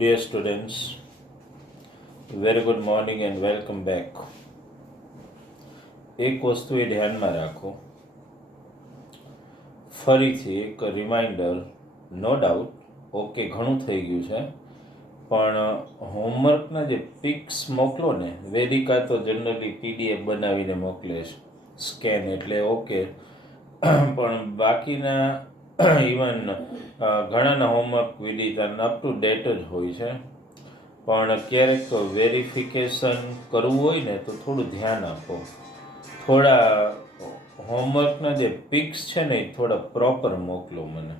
Dear students, very good morning and welcome back. એક વસ્તુ એ ધ્યાનમાં રાખો, ફરીથી એક રિમાઇન્ડર, નો ડાઉટ ઓકે ઘણું થઈ ગયું છે, પણ હોમવર્કના જે પિક્સ મોકલો ને, વેદિકા તો જનરલી PDF બનાવીને મોકલે છે, સ્કેન એટલે ઓકે, પણ બાકીના ઇવન ઘણાના homework Vidita up to date જ હોય છે, પણ ક્યારેક વેરિફિકેશન કરવું હોય ને તો થોડું ધ્યાન આપો. થોડા હોમવર્કના જે પિક્સ છે ને એ થોડા પ્રોપર મોકલો મને,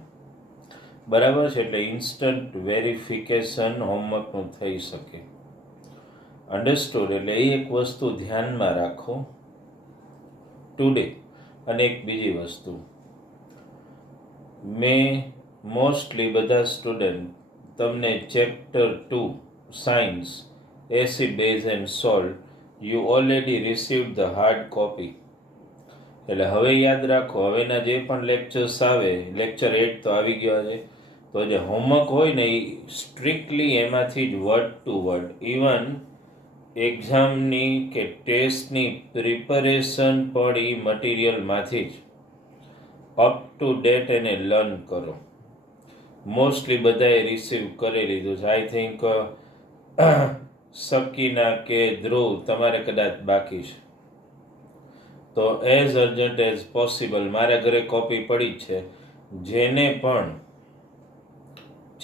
બરાબર છે? એટલે ઇન્સ્ટન્ટ વેરિફિકેશન હોમવર્કનું થઈ શકે. અન્ડરસ્ટુડ? એટલે એ એક વસ્તુ ધ્યાનમાં રાખો ટુડે. અને એક બીજી વસ્તુ, મેં મોસ્ટલી બધા સ્ટુડન્ટ તમને chapter 2 science acid base and salt you already received the hard copy. એટલે હવે યાદ રાખો, હવેના જે પણ લેક્ચર્સ આવે, લેક્ચર 8 તો આવી ગયા છે, તો જે હોમવર્ક હોય ને એ સ્ટ્રિક્ટલી એમાંથી જ વર્ડ ટુ વર્ડ, ઇવન એક્ઝામની કે ટેસ્ટની પ્રિપરેશન પણ એ મટીરિયલમાંથી જ અપ ટુ ડેટ એને લર્ન કરો. મોસ્ટલી બધાએ રિસીવ કરી લીધું છે. આઈ થિંક સકીના કે ધ્રુવ તમારે કદાચ બાકી છે. તો એઝ અર્જન્ટ એઝ પોસિબલ મારા ઘરે કોપી પડી જ છે. જેને પણ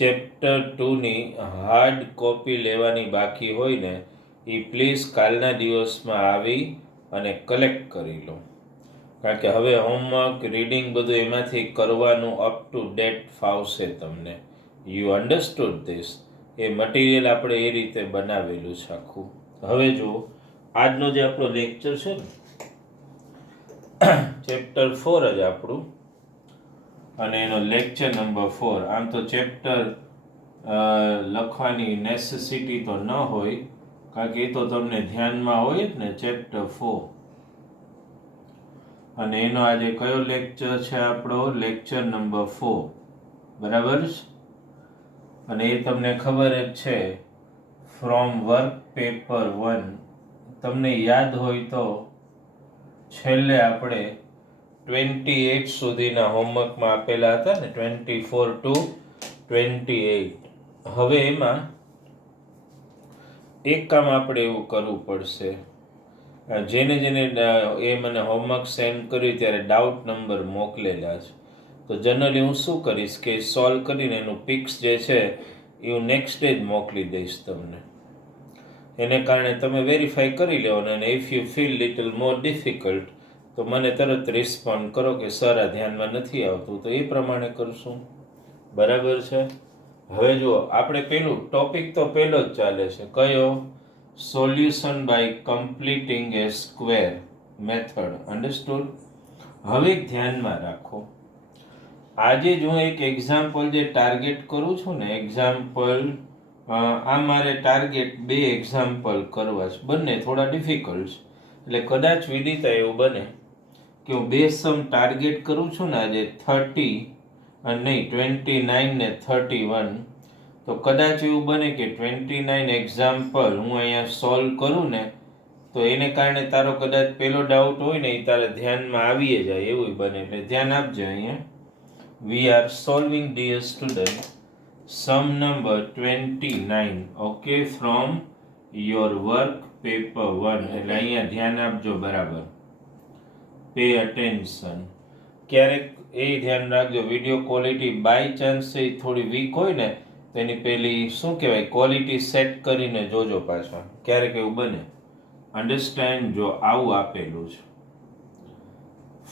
ચેપ્ટર 2ની હાર્ડ કોપી લેવાની બાકી હોય ને એ પ્લીઝ કાલના દિવસમાં આવી અને કલેક્ટ કરી લો. કારણ કે હવે હોમવર્ક, રીડિંગ બધું એમાંથી કરવાનું અપ ટુ ડેટ ફાવશે તમને. You understood this? A material આપણે એ રીતે બનાવેલું છે આખું. હવે જુઓ, આજનો જે આપણો લેક્ચર છે ને, ચેપ્ટર 4 જ આપણું, અને એનો લેક્ચર નંબર 4. આમ તો ચેપ્ટર લખવાની નેસેસિટી તો ન હોય, કારણ કે એ તો તમને ધ્યાનમાં હોય જ ને, ચેપ્ટર 4. અને એનો આજે કયો લેક્ચર છે આપણો? લેક્ચર નંબર 4, બરાબર છે? અને એ તમને ખબર જ છે, ફ્રોમ વર્ક પેપર 1. તમને યાદ હોય તો છેલ્લે આપણે 28 સુધીના હોમવર્કમાં આપેલા હતા ને, 24 to 28. હવે એમાં એક કામ આપણે એવું કરવું પડશે, જેને એ મને હોમવર્ક સેન્ડ કર્યું ત્યારે ડાઉટ નંબર મોકલેલા છે. તો જનરલી હું શું કરીશ કે સોલ્વ કરીને એનું પિક્સ જે છે એ હું નેક્સ્ટ ડે જ મોકલી દઈશ તમને. એને કારણે તમે વેરીફાઈ કરી લેવાનું, અને if you feel little more difficult તો મને તરત રિસ્પોન્ડ કરો કે સર આ ધ્યાનમાં નથી આવતું, તો એ પ્રમાણે કરશું. બરાબર છે? હવે જુઓ, આપણે પેલું ટોપિક તો પહેલો જ ચાલે છે, કયો? Solution by completing a square method. Understood? હવે ધ્યાનમાં રાખો, આજે જ હું એક એક્ઝામ્પલ જે ટાર્ગેટ કરું છું ને, એક્ઝામ્પલ આ મારે ટાર્ગેટ 2 એક્ઝામ્પલ કરવા છે, બંને થોડા ડિફિકલ્ટ છે. એટલે કદાચ વિદિતા એવું બને કે હું 2 સમ ટાર્ગેટ કરું છું ને આજે, 30 અને નહીં 29 ને 31. તો કદાચ એવું બને કે 29 એક્ઝામ્પલ હું અહીંયા સોલ્વ કરું ને, તો એને કારણે તારો કદાચ પેલો ડાઉટ હોય ને એ તારે ધ્યાનમાં આવી જાય, એવું બને. એટલે ધ્યાન આપજો અહીંયા. We are solving, dear student, sum number 29, okay, from your work paper 1. એટલે અહીંયા ધ્યાન આપજો, બરાબર. Pay attention. ક્યારેક એ ધ્યાન રાખજો, વિડીયો ક્વોલિટી બાય ચાન્સ એ થોડી વીક હોય ને, તો એની પેલી શું કહેવાય, ક્વોલિટી સેટ કરીને જોજો પાછા, ક્યારેક એવું બને. અન્ડરસ્ટેન્ડ? જો આવું આપેલું છે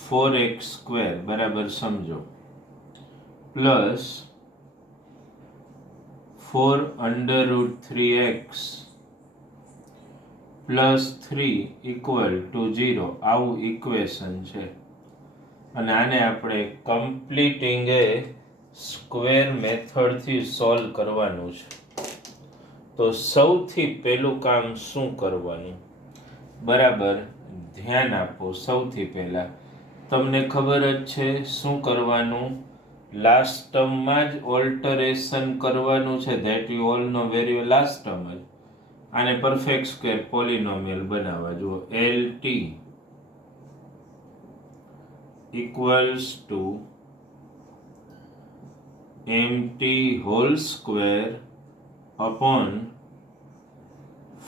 4x², બરાબર, સમજો, plus 4√3x plus 3 equal to 0. આવું ઇક્વેશન છે, અને આને આપણે કમ્પ્લીટિંગ એ સ્ક્વેર મેથડથી સોલ્વ કરવાનું છે. તો સૌથી પહેલું કામ શું કરવાનું? બરાબર ધ્યાન આપો. સૌથી પહેલા તમને ખબર જ છે શું કરવાનું, લાસ્ટ ટર્મમાં જ ઓલ્ટરેશન કરવાનું છે. That you all know very well. Last term જ આને પરફેક્ટ સ્ક્વેર પોલિનોમિયલ બનાવવા. જુઓ LT equals to MT whole square upon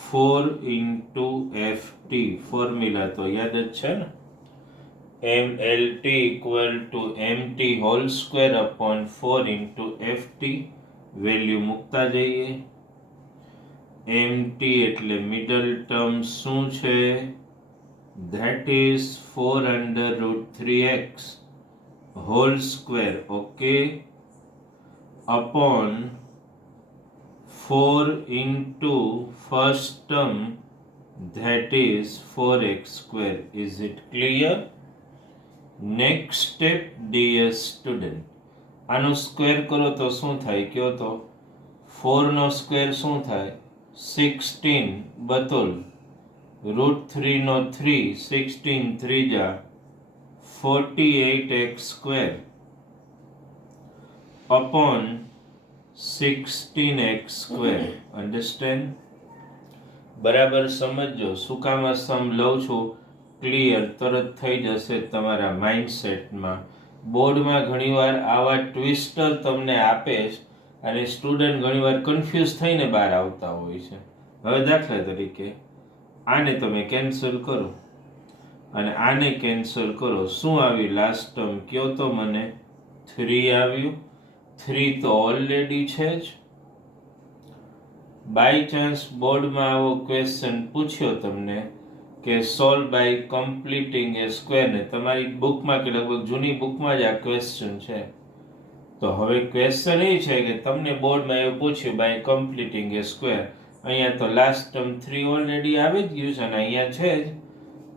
4 into FT. Formula તો યાદ જ છે ને. LT equal to MT whole square upon 4 into FT. Value મૂકતા જઈએ. MT એટલે મિડલ ટર્મ શું છે? That is 4 under root 3x whole square, okay, upon 4 into first term, that is 4x square. Is it clear? Next step, dear student. આનો square કરો તો શું થાય કયો તો? 4 નો સ્ક્વેર શું થાય? 16 બતોલ. √3 નો 3, 16 3 48x square upon 16x square. Understand? બરાબર સમજો. શું કામ આ સમ લઉં છું? ક્લિયર તરત થઈ જશે તમારા માઇન્ડસેટમાં. બોર્ડમાં ઘણીવાર આવા ટ્વિસ્ટર તમને આપે છે અને સ્ટુડન્ટ ઘણીવાર કન્ફ્યુઝ થઈને બહાર આવતા હોય છે. હવે દાખલા તરીકે આને તમે કેન્સલ કરો અને આને કેન્સલ કરો. શું આવ્યું લાસ્ટ ટર્મ કયો તો મને? 3 આવ્યું. 3 તો ઓલરેડી છે જ. બાય ચાન્સ બોર્ડમાં આવો ક્વેશ્ચન પૂછ્યો તમને કે solve by completing a square, ને તમારી બુકમાં કે લગભગ જૂની બુકમાં જ આ ક્વેશ્ચન છે, તો હવે ક્વેશ્ચન એ છે કે તમને બોર્ડમાં એવું પૂછ્યું બાય કમ્પ્લીટિંગ એ સ્ક્વેર. અહીંયા તો લાસ્ટ ટર્મ 3 ઓલરેડી આવી જ ગયું છે અને અહીંયા છે જ.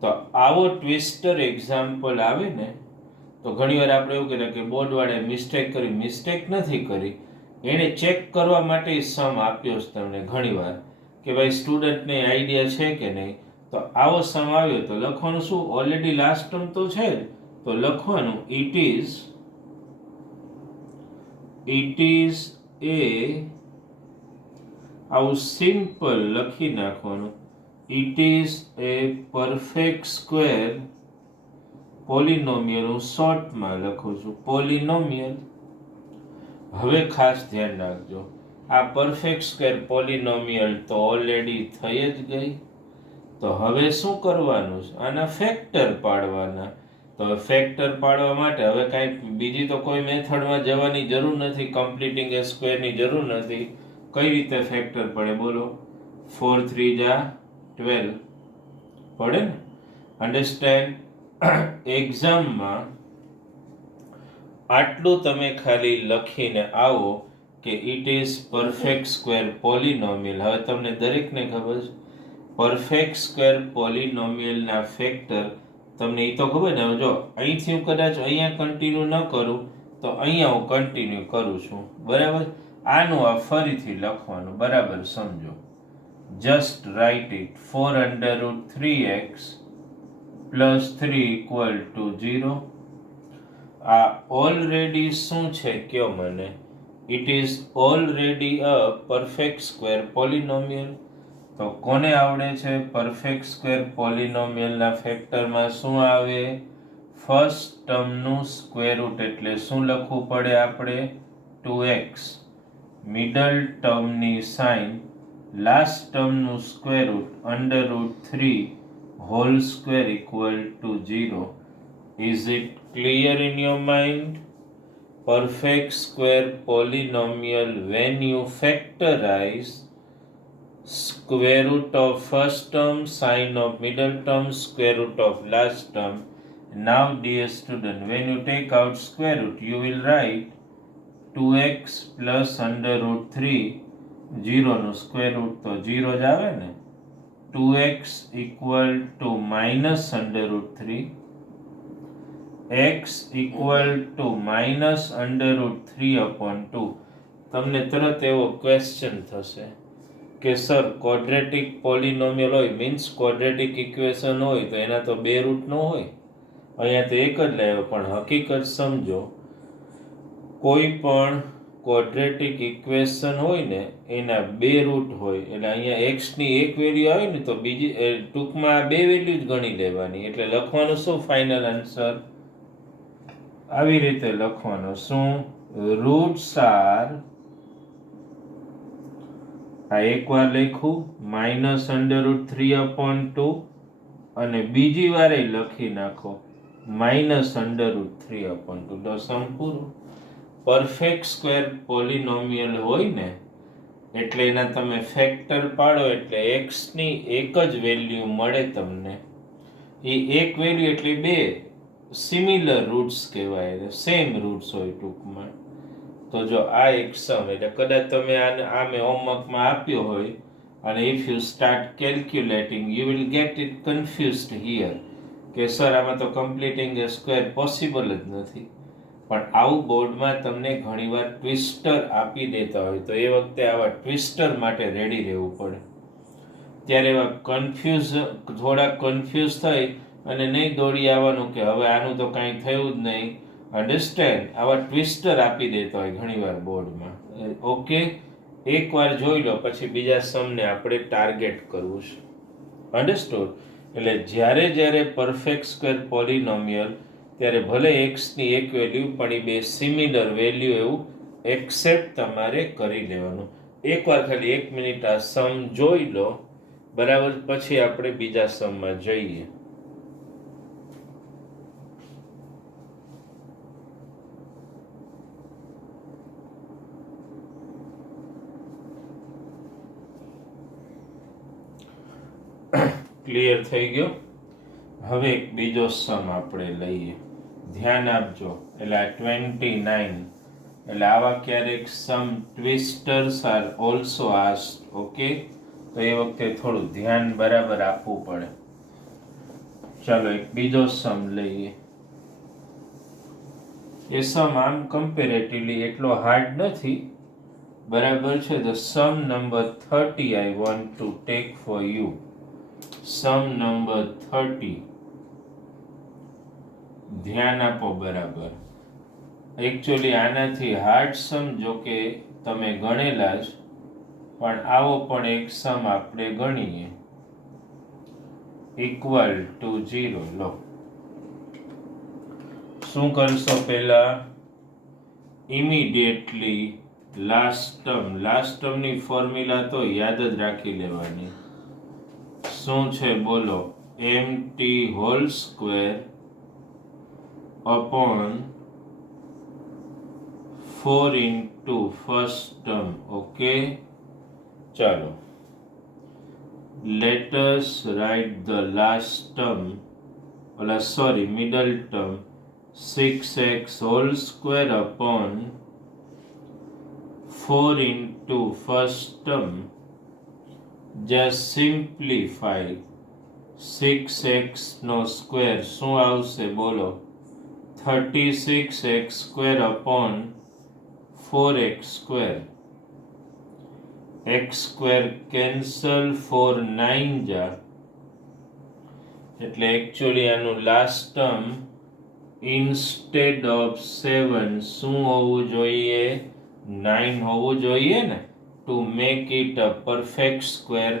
તો આવો ટ્વિસ્ટર એક્ઝામ્પલ આવે ને તો ઘણીવાર આપણે એવું કહીએ કે બોર્ડવાળાએ મિસ્ટેક કરી. મિસ્ટેક નથી કરી, એણે ચેક કરવા માટે સમ આપ્યો છે તમને ઘણીવાર કે ભાઈ સ્ટુડન્ટને આઈડિયા છે કે નહીં. તો આવો સમ આવ્યો તો લખવાનું શું? ઓલરેડી લાસ્ટ ટર્મ તો છે જ, તો લખવાનું ઇટ ઇઝ એ, આવું સિમ્પલ લખી નાખવાનું. It is A perfect square પોલિનોમિયલ. હું શોર્ટમાં લખું છું પોલિનોમિયલ. હવે ખાસ ધ્યાન રાખજો, આ પરફેક્ટ સ્ક્વેર પોલિનોમિયલ તો ઓલરેડી થઈ જ ગઈ. તો હવે શું કરવાનું છે? આના ફેક્ટર પાડવાના. તો ફેક્ટર પાડવા માટે હવે કાંઈ બીજી તો કોઈ મેથડમાં જવાની જરૂર નથી, કમ્પ્લીટિંગ એ સ્ક્વેરની જરૂર નથી. કઈ રીતે ફેક્ટર પડે બોલો? 4 3 12 પડે ને? અન્ડરસ્ટેન્ડ? એક્ઝામમાં આટલું તમે ખાલી લખીને આવો કે ઇટ ઇઝ પરફેક્ટ સ્ક્વેર પોલિનોમિયલ. હવે તમને દરેકને ખબર છે પરફેક્ટ સ્ક્વેર પોલિનોમિયલના ફેક્ટર તમને એ તો ખબર ને. હવે જો અહીંથી હું કદાચ અહીંયા કન્ટિન્યુ ન કરું તો અહીંયા હું કન્ટિન્યુ કરું છું, બરાબર? આનું આ ફરીથી લખવાનું, બરાબર સમજો. Just write it. 4 under root 3x plus 3 equal to 0. આ ઓલરેડી શું છે કયો મને? It is already a perfect square પોલિનોમિયલ. તો કોને આવડે છે? પરફેક્ટ સ્ક્વેર પોલિનોમિયલના ફેક્ટરમાં શું આવે? ફર્સ્ટ ટર્મનું સ્ક્વેર રૂટ, એટલે શું લખવું પડે આપણે? 2x. મિડલ ટર્મની સાઇન, લાસ્ટ ટર્મનું square root under root 3 whole square equal to 0. Is it clear in your mind? Perfect square polynomial, when you factorize square root of first term, sine of middle term, square root of last term. Now dear student, when you take out square root, you will write 2x plus under root 3, 0 no square root તો 0 જ આવે ને. 2x equal to minus under root 3, x equal to minus under root 3 upon 2. તમને તરત એવો question થશે કે sir quadratic પોલિનોમિયલ હોય મીન્સ ક્વોડ્રેટિક ઇક્વેશન હોય તો એના તો બે રૂટ ન હોય, અહીંયા તો એક જ લાવ્યો. પણ હકીકત સમજો, કોઈ પણ ક્વોડ્રેટિક ઇક્વેશન હોય ને એના બે રૂટ હોય એટલે અહીંયા એક્સની એક વેલ્યુ આવે ને તો બીજી ટૂંકમાં આ બે વેલ્યુ જ ગણી લેવાની. એટલે લખવાનું શું ફાઇનલ આન્સર? આવી રીતે લખવાનો શું? રૂટ્સ આર, આ એકવાર લખ્યું -√3/2 અને બીજી વારે લખી નાખો -√3/2. તો સંપૂર્ણ પરફેક્ટ સ્ક્વેર પોલિનોમિયલ હોય ને એટલે એના તમે ફેક્ટર પાડો એટલે x ની એક જ વેલ્યુ મળે તમને. એ એક વેલ્યુ એટલે બે સિમિલર રૂટ્સ કહેવાય, સેમ રૂટ્સ હોય ટૂંકમાં. તો જો આ એક સમ એટલે કદાચ તમે આ મેં હોમવર્કમાં આપ્યો હોય અને if you start calculating you will get it confused here કે સર આમાં તો કમ્પ્લીટિંગ એ સ્ક્વેર પોસિબલ જ નથી. પણ આવું બોર્ડમાં તમને ઘણીવાર ટ્વિસ્ટર આપી દેતા હોય તો એ વખતે આવા ટ્વિસ્ટર માટે રેડી રહેવું પડે. ત્યારે એવા થોડા કન્ફ્યુઝ થઈ અને નહીં દોડી આવવાનું કે હવે આનું તો કાંઈ થયું જ નહીં. અન્ડરસ્ટેન્ડ? આવા ટ્વિસ્ટર આપી દેતા હોય ઘણીવાર બોર્ડમાં. ઓકે, એકવાર જોઈ લો પછી બીજા સમને આપણે ટાર્ગેટ કરવું છે. અન્ડરસ્ટુડ? એટલે જ્યારે પરફેક્ટ સ્ક્વેર પોલિનોમિયલ ત્યારે ભલે એક્સની એક વેલ્યુ પણ એ બે સિમિલર વેલ્યુ એવું એક્સેપ્ટ તમારે કરી લેવાનું. એકવાર ખાલી 1 મિનિટ આ સમ જોઈ લો બરાબર, પછી આપણે બીજા સમમાં જઈએ. ક્લિયર થઈ ગયો? હવે એક બીજો સમ આપણે લઈએ. ધ્યાન આપજો. એટલે આ 29 એટલે આવા ક્યારેક સમ ટ્વિસ્ટર્સ આર ઓલ્સો આસ્ક્ડ. ઓકે, તો એ વખતે થોડું ધ્યાન બરાબર આપવું પડે. ચાલો એક બીજો સમ લઈએ. એ સમ આમ કમ્પેરેટિવલી એટલો હાર્ડ નથી, બરાબર છે. તો sum number 30 I want to take for you. Sum number 30. ધ્યાન આપો બરાબર. એકચ્યુઅલી આનાથી હાર્ડ સમ જો કે તમે ગણેલા જ, પણ આવો પણ એક સમ આપણે ગણીએ. =0. લો શું કરશો? પહેલા ઇમિડિયેટલી લાસ્ટ ટર્મની ફોર્મ્યુલા તો યાદ જ રાખી લેવાની. શું છે બોલો? mt² upon 4 into first term. Okay, ચાલો let us write the last term, middle term, 6x² upon 4 into first term. Just simplify 6x no square શું આવશે બોલો? 36x² upon 4x². x² cancel, 4 9 જા, એટલે એકચ્યુઅલી આનું લાસ્ટ ટર્મ ઇન્સ્ટેડ ઓફ 7 શું હોવું જોઈએ? 9 હોવું જોઈએ ને. To make it a perfect square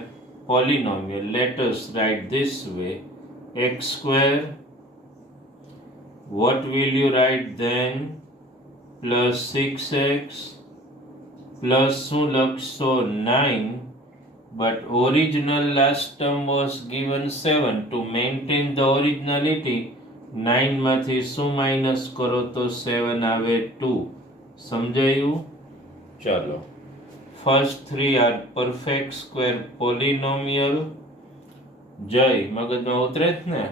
polynomial, let us write this way: x². What will you write then? Plus 6x plus શું લખશો? 9. But original last term was given 7. To maintain the originality 9 માંથી શું minus કરો તો 7 આવે 2. સમજાયું? ચાલો, first 3 are perfect square polynomial. જય મગજમાં ઉતરે જ ને?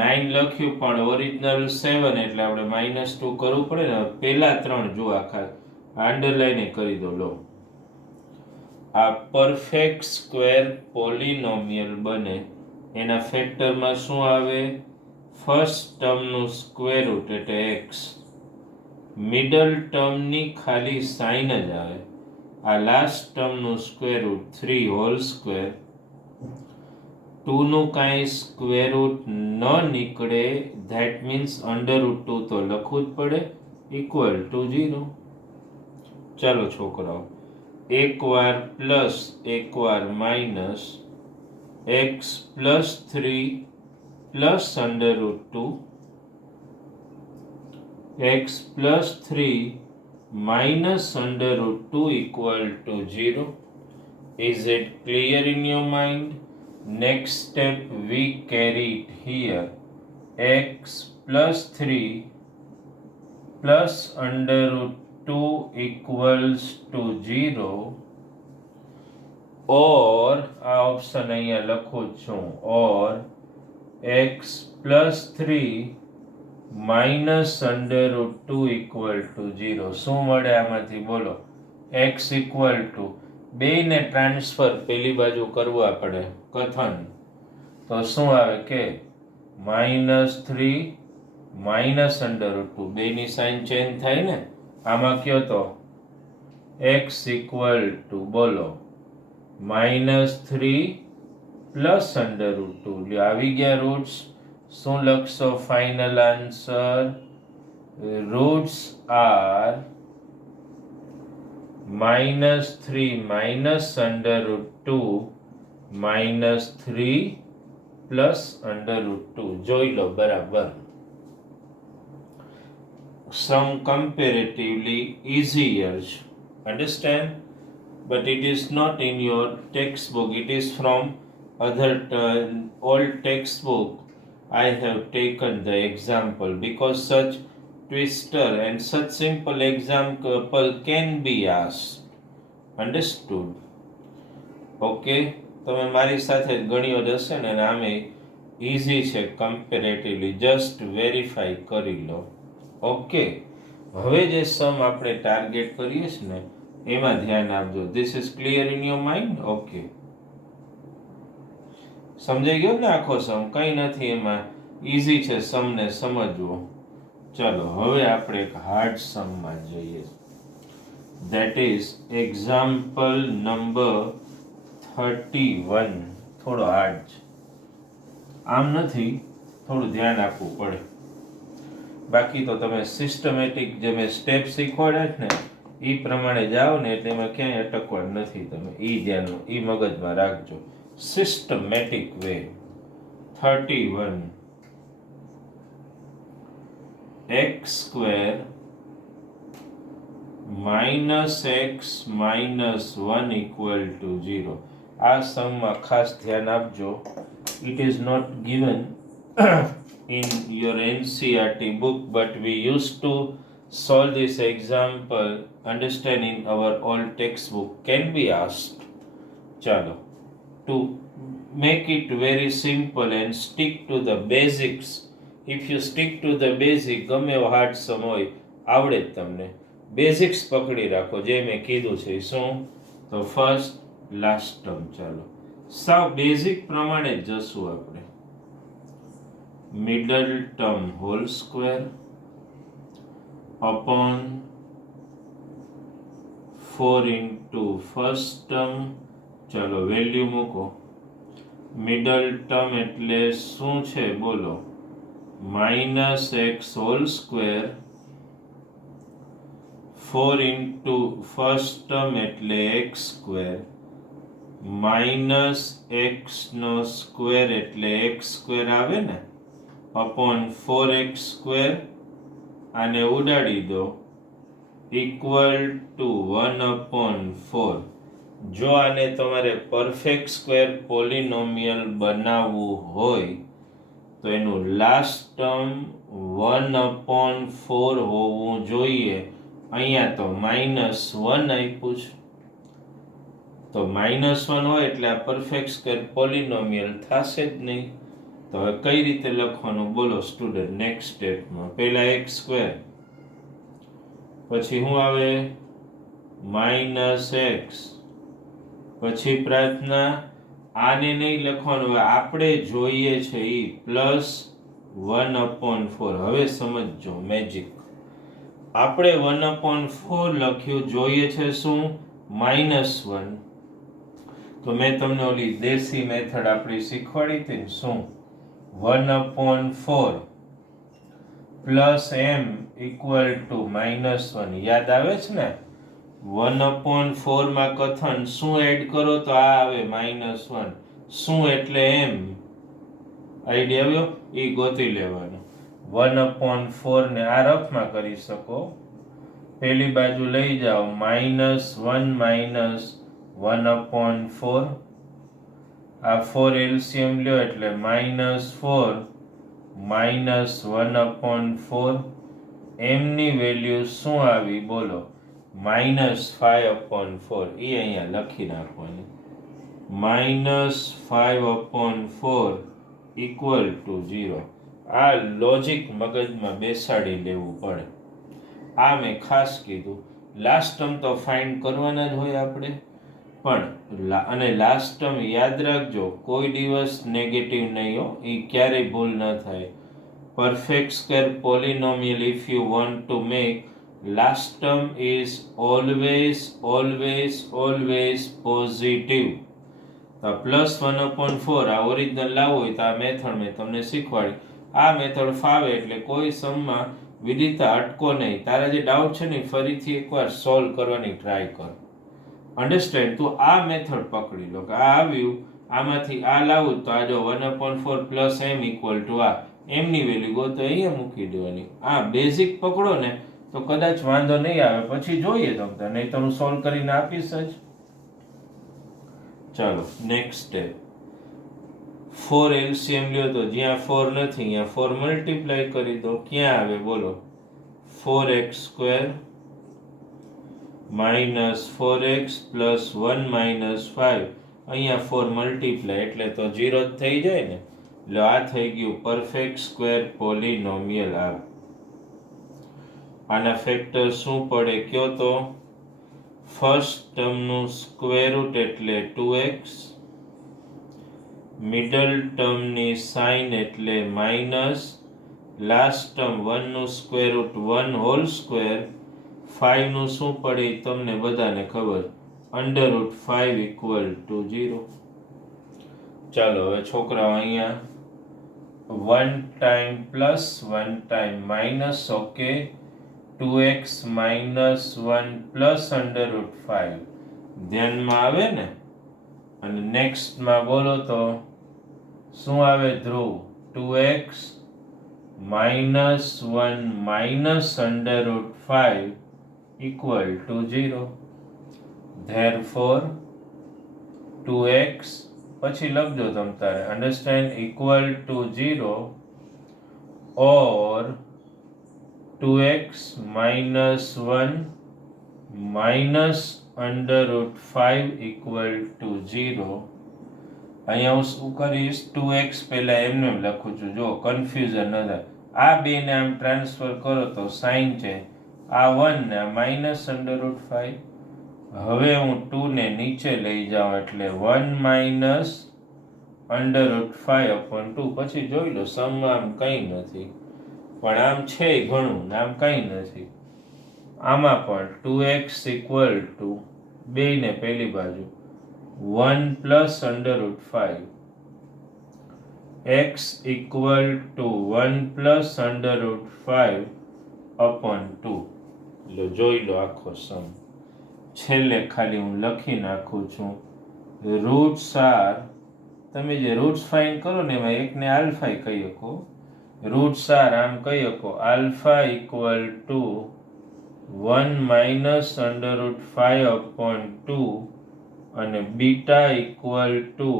9 લખ્યું પણ ઓરિજિનલ 7 એટલે આપણે -2 કરવું પડે ને. પહેલા 3 જો આખા અંડરલાઈન કરી દો. લો આ પરફેક્ટ સ્ક્વેર પોલિનોમિયલ બને એના ફેક્ટરમાં શું આવે? ફર્સ્ટ ટર્મનું સ્ક્વેર રૂટ એટલે x, મિડલ ટર્મની ખાલી સાઇન જ આવે. આ લાસ્ટ ટર્મનું સ્ક્વેર રૂટ 3 હોલ સ્ક્વેર. 2 નું કાંઈ સ્ક્વેર રૂટ ન નીકળે, ધેટ મીન્સ √2 તો લખવું જ પડે. Equal to 0. ચાલો છોકરાઓ, એકવાર પ્લસ એકવાર minus x plus 3 plus √2 x plus 3 minus √2 equal to 0. Is it clear in your mind? Next step we carry it here. X plus 3 plus √2 equals to 0, or આ option અહીંયા લખું છું, or x plus 3 minus √2 equal to 0. શું મળે આમાંથી બોલો? x equal to, બેયને transfer પેલી બાજુ કરવા પડે કથન, તો શું આવે કે -3 minus √2, બેની સાઇન ચેન્જ થાય ને, આમાં કયો તો x equal to બોલો -3 plus √2. આવી ગયા રૂટ્સ. શું લખશો final answer? Roots are -3 minus √2 -3 plus √2. જોઈ લો બરાબર. Some comparatively easier. Understand? But it is not in your textbook. It is from other old textbook. I have taken the example because such twister and such simple example can be asked. Understood? Okay? તમે મારી સાથે જ ગણ્યો જ હશે ને, આમે easy છે comparatively, just verify કરી લો. ઓકે, હવે જે સમ આપણે ટાર્ગેટ કરીએ છીએ ને એમાં ધ્યાન આપજો. This is clear in your mind? Okay, સમજાઈ ગયો ને આખો સમ? કંઈ નથી એમાં, ઇઝી છે સમને સમજવો. ચાલો હવે આપણે એક હાર્ડ સમમાં જઈએ. That is example number 31. થોડો હાર્ડ છે, આમ નથી, થોડું ધ્યાન આપવું પડે. બાકી તો તમે સિસ્ટમેટિક જે મેં સ્ટેપ શીખવાડ્યા ને એ પ્રમાણે જાઓ ને એટલે એમાં ક્યાંય અટકવાનું નથી. તમે એ ધ્યાન, એ મગજમાં રાખજો. Systematic way. 31. x² -x - 1 equal to 0. આ સમમાં ખાસ ધ્યાન આપજો. It is not given in your NCERT book, but we used to solve this example, understand, in our old textbook. Can be asked. Chalo, to make it very simple and stick to the basics. If you stick to the basic, ગમે એવો hard સમ હોય આવડે જ તમને. Basics પકડી રાખો, જે મેં કીધું છે. શું? તો ફર્સ્ટ લાસ્ટ ટર્મ. ચાલો સાવ બેઝિક પ્રમાણે જ જશું આપણે. Middle term whole square upon 4 into first term. ચાલો વેલ્યુ મૂકો. મિડલ ટર્મ એટલે શું છે બોલો? -x whole square 4 into first term એટલે x² -x નો સ્ક્વેર એટલે x² આવે ને, અપોન 4x², આને ઉડાડી દો, ઇક્વલ ટુ 1/4. જો આને તમારે પરફેક્ટ સ્ક્વેર પોલિનોમિયલ બનાવવું હોય તો એનું લાસ્ટ ટર્મ 1/4 હોવું જોઈએ. અહીંયા તો -1 આપ્યું છે, તો -1 હોય એટલે આ પરફેક્ટ સ્ક્વેર પોલિનોમિયલ થશે જ નહીં. તો હવે કઈ રીતે લખવાનું બોલો સ્ટુડન્ટ? નેક્સ્ટ સ્ટેપમાં પહેલા x², પછી શું આવે? -x, પછી પ્રાર્થના. આને નહીં લખવાનું, હવે આપણે જોઈએ છે એ +1/4. હવે સમજો મેજિક. આપણે 1/4 લખ્યું, જોઈએ છે શું? -1. તો મેં તમને ઓલી દેશી મેથડ આપણી શીખવાડી હતી ને, શું? 1/4 પ્લસ એમ ઇક્વલ ટુ -1 યાદ આવે છે ને 1/4 માં કથન શું એડ કરો તો આ આવે -1 શું એટલે એમ આઈડિયા આવ્યો એ ગોતી લેવાનું 1/4 ને આ રફમાં કરી શકો પેલી બાજુ લઈ જાઓ -1 -1/4 આ 4 એલસીએમ લ્યો એટલે -4 -1/4 m ની વેલ્યુ શું આવી બોલો -5/4 એ અહીંયા લખી નાખવાની -5/4 ઇક્વલ ટુ 0 આ લોજિક મગજમાં બેસાડી લેવું પડે આ મેં ખાસ કીધું લાસ્ટ ટર્મ તો ફાઇન્ડ કરવાના જ હોય આપણે પણ અને લાસ્ટ ટર્મ યાદ રાખજો કોઈ દિવસ નેગેટિવ નહીં હો એ ક્યારેય ભૂલ ન થાય perfect square polynomial if you want to make last term is always positive તો +1/4 આ ઓરિજિનલ લાવો હોય તો આ મેથડ મેં તમને શીખવાડી આ મેથડ ફાવે એટલે કોઈ સમમાં વિદિતા અટકો નહીં તારા જે ડાઉટ છે ને ફરીથી એકવાર સોલ્વ કરવાની ટ્રાય કર અન્ડરસ્ટેન્ડ તું આ મેથડ પકડી લો કે આ આવ્યું આમાંથી આ લાવું તો આ જો 1/4 પ્લસ m ઇક્વલ ટુ આ m ની વેલ્યુ ગોતો અહીંયા મૂકી દેવાની આ બેઝિક પકડો ને તો કદાચ વાંધો નહીં આવે પછી જોઈએ તમને નહીં તો હું સોલ્વ કરીને આપીશ જ ચાલો નેક્સ્ટ સ્ટેપ 4 એલસીએમ લ્યો તો જ્યાં 4 નથી અહીંયા 4 મલ્ટીપ્લાય કરી દો ક્યાં આવે બોલો 4x² -4x + 1 - 5 અહીંયા 4 મલ્ટીપ્લાય એટલે તો 0 જ થઈ જાય ને એટલે આ થઈ ગયું પરફેક્ટ સ્ક્વેર પોલિનોમિયલ આના ફેક્ટર શું પડે કયો તો ફર્સ્ટ ટર્મનું સ્ક્વેર રૂટ એટલે 2x મિડલ ટર્મની સાઇન એટલે માઇનસ લાસ્ટ ટર્મ 1 નું સ્ક્વેર રૂટ 1 હોલ સ્ક્વેર 5 નું શું પડે તમને બધાને ખબર √5 ઇક્વલ ટુ 0 ચાલો હવે છોકરાઓ અહીંયા 1 time plus 1 time minus okay 2x - 1 plus √5 ધ્યાનમાં આવે ને અને નેક્સ્ટ માં બોલો તો શું આવે ધ્રુવ 2x - 1 minus √5 equal to 0 therefore 2x પછી લખજો તમ તારે understand equal to 0 or 2x - 1 minus √5 equal to 0 અહીંયા હું શું કરીશ 2x પહેલા એમને લખું છું જો કન્ફ્યુઝન ન થાય આ બે ને આમ ટ્રાન્સફર કરો તો સાઇન છે આ 1 ને -√5 હવે હું 2 ને નીચે લઈ જાઉં એટલે 1 -√5/2 પછી જોઈ લો સમ આમ કંઈ નથી પણ આમ છે ઘણું ને આમ કંઈ નથી આમાં પણ 2x ઇક્વલ ટુ બે ને પહેલી બાજુ 1 + √5 x equal to 1 + √5/2 લો જોઈ લો આખો સમ છેલ્લે ખાલી હું લખી નાખું છું રૂટ્સ આર તમે જે રૂટ્સ ફાઇન્ડ કરો ને એમાં એકને આલ્ફા કહી શકો રૂટ્સ આર આમ કહી શકો આલ્ફા ઇક્વલ ટુ 1 - √5/2 અને બીટા ઇક્વલ ટુ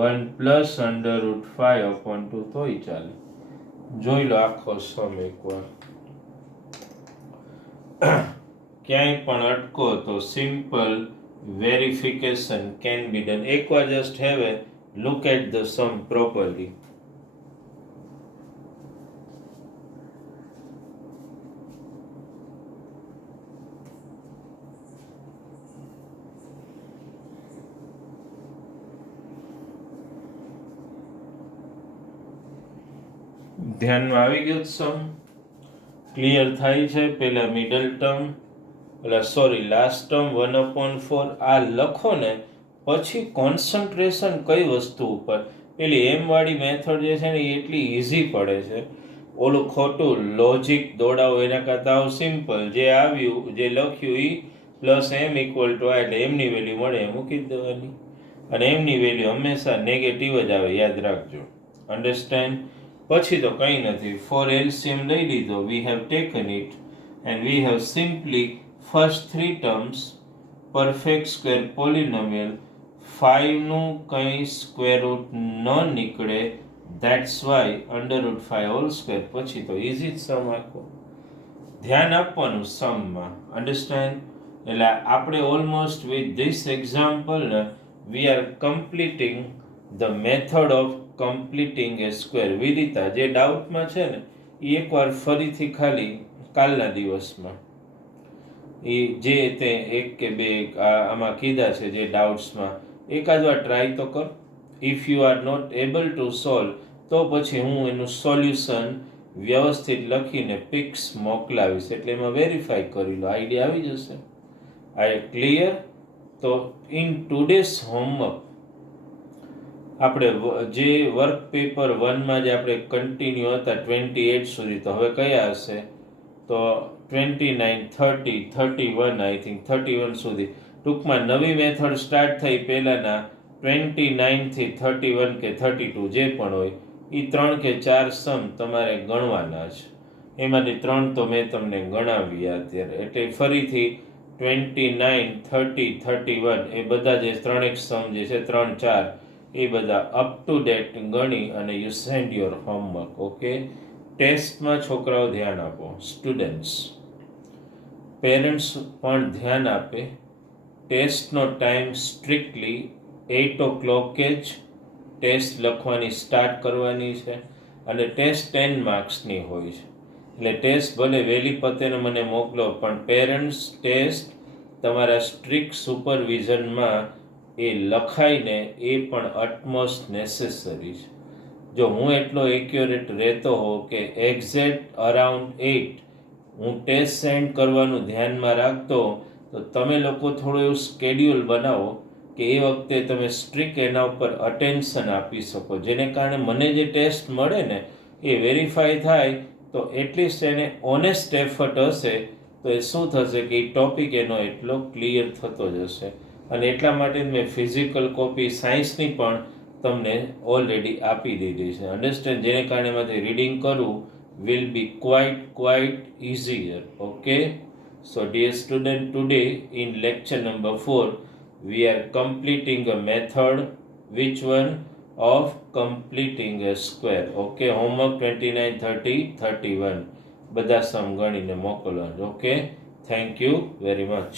1 + √5/2 તોય ચાલે જોઈ લો આખો સમ એકવાર ક્યાંય પણ અટકો તો simple verification can be done એકવાર just have a look at the sum properly ધ્યાનમાં આવી ગયું સમ ક્લિયર થાય છે પેલા મિડલ ટર્મ લાસ્ટ ટર્મ 1/4 આ લખો ને પછી કોન્સન્ટ્રેશન કઈ વસ્તુ ઉપર પેલી એમ વાળી મેથડ જે છે ને એ એટલી ઈઝી પડે છે ઓલું ખોટું લોજિક દોડાવો એના કરતાં આવું સિમ્પલ જે આવ્યું જે લખ્યું એ પ્લસ એમ ઇક્વલ ટુ આ એટલે એમની વેલ્યુ મળે એ મૂકી જ દેવાની અને એમની વેલ્યુ હંમેશા નેગેટિવ જ આવે યાદ રાખજો અન્ડરસ્ટેન્ડ પછી તો કંઈ નથી ફોર એલસીએમ લઈ લીધો we have taken it and we have simply first 3 terms perfect square polynomial 5નું કંઈ સ્ક્વેર રૂટ ન નીકળે ધેટ્સ વાય √5 હોલ સ્ક્વેર પછી તો ઇઝી જ સમ આખો ધ્યાન આપવાનું સમમાં અન્ડરસ્ટેન્ડ એટલે આપણે ઓલમોસ્ટ વિથ ધીસ એક્ઝામ્પલ ને we are completing the method of completing a square Vidita જે ડાઉટમાં છે ને એ એકવાર ફરીથી ખાલી કાલના દિવસમાં એ જે તે એક કે બે આમાં કીધા છે જે ડાઉટ્સમાં એકાદ વાર ટ્રાય તો કર if you are not able to solve તો પછી હું એનું સોલ્યુશન વ્યવસ્થિત લખીને પિક્સ મોકલાવીશ એટલે એમાં વેરીફાઈ કરી લો આઈડિયા આવી જશે આઈ ક્લિયર તો ઇન ટુડેઝ હોમવર્ક આપણે જે વર્ક પેપર 1માં જે આપણે કન્ટિન્યુ હતા 28 સુધી તો હવે કયા હશે તો 29, 30, 31 આઈ થિંક 31 સુધી ટૂંકમાં નવી મેથડ સ્ટાર્ટ થઈ પહેલાંના 29 થી 31 કે 32 જે પણ હોય એ 3 કે 4 સમ તમારે ગણવાના છે એમાંથી 3 તો મેં તમને ગણાવ્યા અત્યારે એટલે ફરીથી 29, 30, 31 એ બધા જે 3 સમ જે છે 3, 4 એ બધા અપ ટુ ડેટ ગણી અને you send your homework okay ટેસ્ટમાં છોકરાઓ ધ્યાન આપો સ્ટુડન્ટ્સ પેરેન્ટ્સ પણ ધ્યાન આપે ટેસ્ટનો ટાઈમ સ્ટ્રિક્ટલી 8 o'clock જ ટેસ્ટ લખવાની સ્ટાર્ટ કરવાની છે અને ટેસ્ટ 10 માર્ક્સની હોય છે એટલે ટેસ્ટ ભલે વહેલી પતેને મને મોકલો પણ પેરેન્ટ્સ ટેસ્ટ તમારા સ્ટ્રિક્ટ સુપરવિઝનમાં એ લખાઈને એ પણ અટમોસ્ટ નેસેસરી છે જો હું એટલો એક્યુરેટ રહેતો હોઉં કે એક્ઝેક્ટ અરાઉન્ડ 8 હું ટેસ્ટ સેન્ડ કરવાનું ધ્યાનમાં રાખતો તો તમે લોકો થોડું એવું સ્કેડ્યુલ બનાવો કે એ વખતે તમે સ્ટ્રિક્ટ એના ઉપર અટેન્શન આપી શકો જેને કારણે મને જે ટેસ્ટ મળે ને એ વેરીફાઈ થાય તો એટલીસ્ટ એને ઓનેસ્ટ એફર્ટ હશે તો એ શું થશે કે એ ટોપિક એનો એટલો ક્લિયર થતો જશે અને એટલા માટે મેં ફિઝિકલ કોપી સાયન્સની પણ તમને ઓલરેડી આપી દીધી છે અન્ડરસ્ટેન્ડ જેને કારણે એમાંથી રીડિંગ કરવું will be quite easier okay so dear student today in lecture number 4 we are completing a method which one of completing a square okay homework 29 30 31 બધા સમ ગણીને મોકલવાનું okay thank you very much